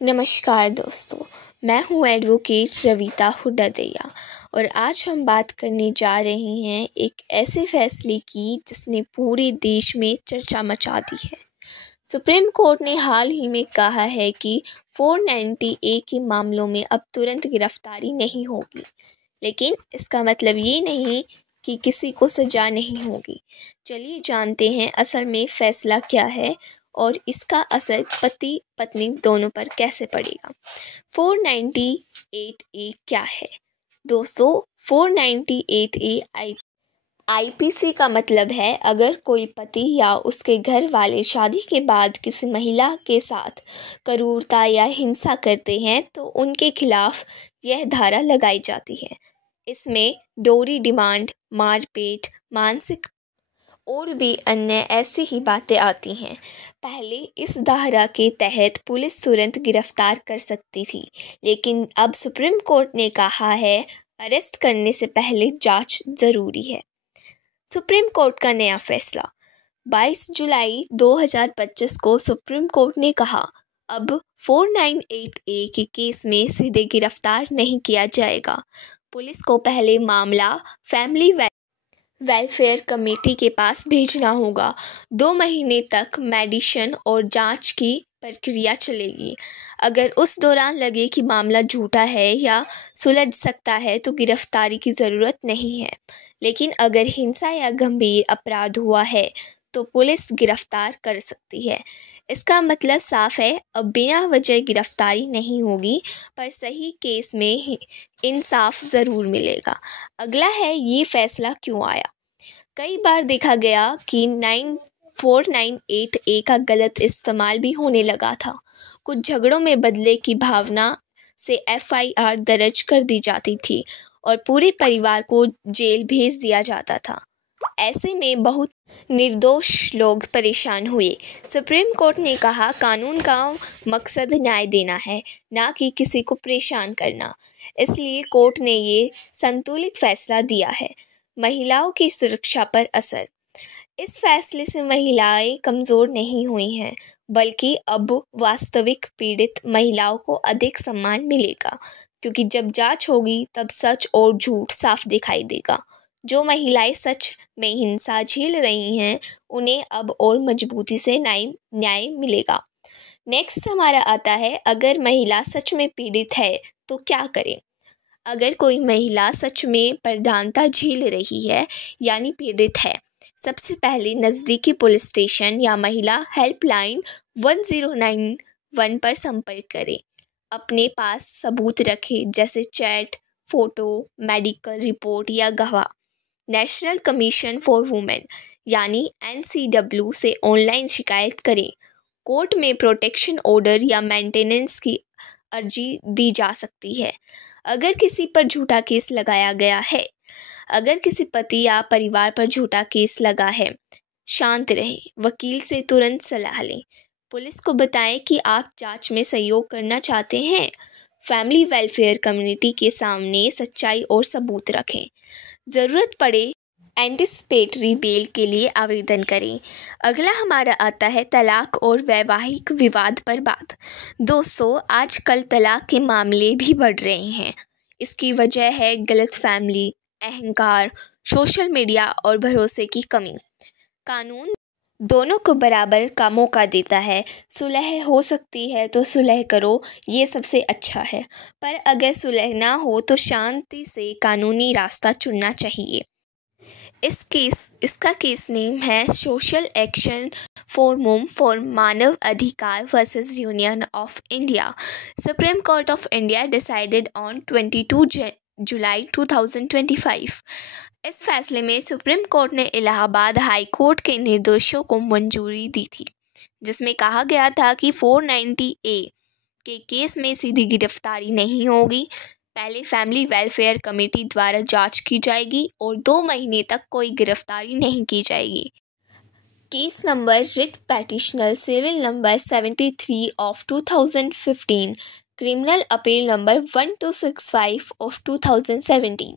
नमस्कार दोस्तों, मैं हूं एडवोकेट रविता हुड्डा दैया और आज हम बात करने जा रहे हैं एक ऐसे फैसले की जिसने पूरे देश में चर्चा मचा दी है। सुप्रीम कोर्ट ने हाल ही में कहा है कि 490A के मामलों में अब तुरंत गिरफ्तारी नहीं होगी, लेकिन इसका मतलब ये नहीं कि किसी को सज़ा नहीं होगी। चलिए जानते हैं असल में फ़ैसला क्या है और इसका असर पति पत्नी दोनों पर कैसे पड़ेगा। 498A क्या है दोस्तों? 498A आईपीसी का मतलब है अगर कोई पति या उसके घर वाले शादी के बाद किसी महिला के साथ क्रूरता या हिंसा करते हैं तो उनके खिलाफ यह धारा लगाई जाती है। इसमें डोरी डिमांड, मारपीट, मानसिक और भी अन्य ऐसी ही बातें आती हैं। पहले इस धारा के तहत पुलिस तुरंत गिरफ्तार कर सकती थी, लेकिन अब सुप्रीम कोर्ट ने कहा है अरेस्ट करने से पहले जांच ज़रूरी है। सुप्रीम कोर्ट का नया फैसला 22 जुलाई 2025 को सुप्रीम कोर्ट ने कहा अब 498A के केस में सीधे गिरफ्तार नहीं किया जाएगा। पुलिस को पहले मामला फैमिली वेलफेयर कमेटी के पास भेजना होगा। 2 महीने तक मेडिशन और जांच की प्रक्रिया चलेगी। अगर उस दौरान लगे कि मामला झूठा है या सुलझ सकता है तो गिरफ्तारी की ज़रूरत नहीं है, लेकिन अगर हिंसा या गंभीर अपराध हुआ है तो पुलिस गिरफ्तार कर सकती है। इसका मतलब साफ है, अब बिना वजह गिरफ्तारी नहीं होगी, पर सही केस में इंसाफ ज़रूर मिलेगा। अगला है ये फैसला क्यों आया। कई बार देखा गया कि 498A का गलत इस्तेमाल भी होने लगा था। कुछ झगड़ों में बदले की भावना से FIR दर्ज कर दी जाती थी और पूरे परिवार को जेल भेज दिया जाता था। ऐसे में बहुत निर्दोष लोग परेशान हुए। सुप्रीम कोर्ट ने कहा कानून का मकसद न्याय देना है, ना कि किसी को परेशान करना। इसलिए कोर्ट ने ये संतुलित फैसला दिया है। महिलाओं की सुरक्षा पर असर। इस फैसले से महिलाएं कमज़ोर नहीं हुई हैं, बल्कि अब वास्तविक पीड़ित महिलाओं को अधिक सम्मान मिलेगा, क्योंकि जब जांच होगी तब सच और झूठ साफ दिखाई देगा। जो महिलाएं सच में हिंसा झेल रही हैं उन्हें अब और मजबूती से न्याय मिलेगा। नेक्स्ट हमारा आता है अगर महिला सच में पीड़ित है तो क्या करें। अगर कोई महिला सच में प्रधानता झेल रही है यानी पीड़ित है, सबसे पहले नज़दीकी पुलिस स्टेशन या महिला हेल्पलाइन 1091 पर संपर्क करें। अपने पास सबूत रखें जैसे चैट, फ़ोटो, मेडिकल रिपोर्ट या गवाह। नेशनल कमीशन फॉर वुमेन यानी NCW से ऑनलाइन शिकायत करें। कोर्ट में प्रोटेक्शन ऑर्डर या मेंटेनेंस की अर्जी दी जा सकती है। अगर किसी पर झूठा केस लगाया गया है, अगर किसी पति या परिवार पर झूठा केस लगा है, शांत रहें, वकील से तुरंत सलाह लें। पुलिस को बताएं कि आप जांच में सहयोग करना चाहते हैं। फैमिली वेलफेयर कम्युनिटी के सामने सच्चाई और सबूत रखें। ज़रूरत पड़े एंटिसिपेटरी बेल के लिए आवेदन करें। अगला हमारा आता है तलाक और वैवाहिक विवाद पर बात। दोस्तों, आजकल तलाक के मामले भी बढ़ रहे हैं। इसकी वजह है गलतफहमी, अहंकार, सोशल मीडिया और भरोसे की कमी। कानून दोनों को बराबर का मौका देता है। सुलह हो सकती है तो सुलह करो, ये सबसे अच्छा है, पर अगर सुलह ना हो तो शांति से कानूनी रास्ता चुनना चाहिए। इसका केस नेम है सोशल एक्शन फोरम फॉर मानव अधिकार versus union of India. Supreme court of India decided on 22 जुलाई 2025। इस फैसले में सुप्रीम कोर्ट ने इलाहाबाद हाई कोर्ट के निर्देशों को मंजूरी दी थी, जिसमें कहा गया था कि 490A के केस में सीधी गिरफ्तारी नहीं होगी। पहले फैमिली वेलफेयर कमेटी द्वारा जांच की जाएगी और 2 महीने तक कोई गिरफ्तारी नहीं की जाएगी। Case number writ petition civil number 73 of 2015, criminal appeal number 1265 of 2017,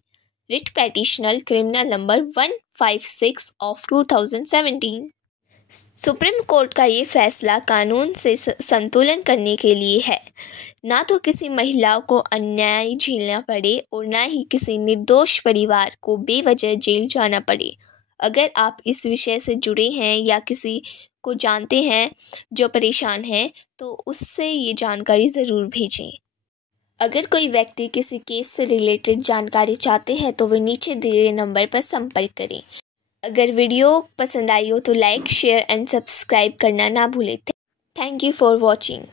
writ petition criminal number 156 of 2017। Supreme court का ये फैसला कानून से संतुलन करने के लिए है। ना तो किसी महिला को अन्याय झेलना पड़े और ना ही किसी निर्दोष परिवार को बेवजह जेल जाना पड़े। अगर आप इस विषय से जुड़े हैं या किसी को जानते हैं जो परेशान है तो उससे ये जानकारी ज़रूर भेजें। अगर कोई व्यक्ति किसी केस से रिलेटेड जानकारी चाहते हैं तो वे नीचे दिए गए नंबर पर संपर्क करें। अगर वीडियो पसंद आई हो तो लाइक, शेयर एंड सब्सक्राइब करना ना भूलें। Thank you for watching.